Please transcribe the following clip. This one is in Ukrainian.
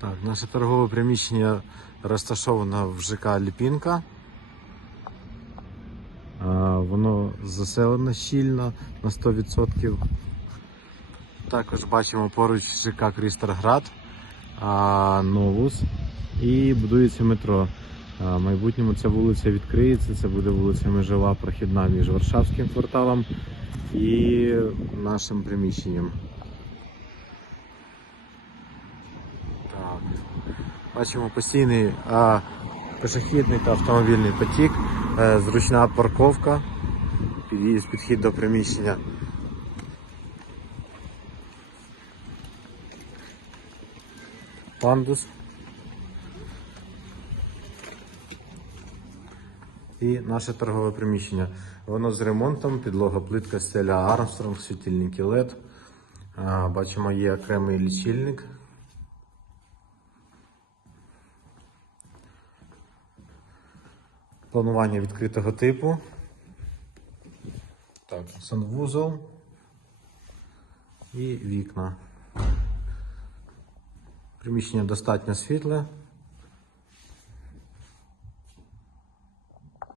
Так, наше торгове приміщення розташовано в ЖК Ліпінка. Воно заселено щільно на 100%. Також бачимо поруч ЖК Крістерград, Новус і будується метро. В майбутньому ця вулиця відкриється, це буде вулиця Межова прохідна між Варшавським кварталом і нашим приміщенням. Так. Бачимо постійний а, пішохідний та автомобільний потік, е, зручна парковка, під'їзд, підхід до приміщення. Пандус. І наше торгове приміщення. Воно з ремонтом, підлога плитка, стеля Армстронг, світильники LED. Бачимо, є окремий лічильник. Планування відкритого типу. Так, санвузол і вікна. Приміщення достатньо світле.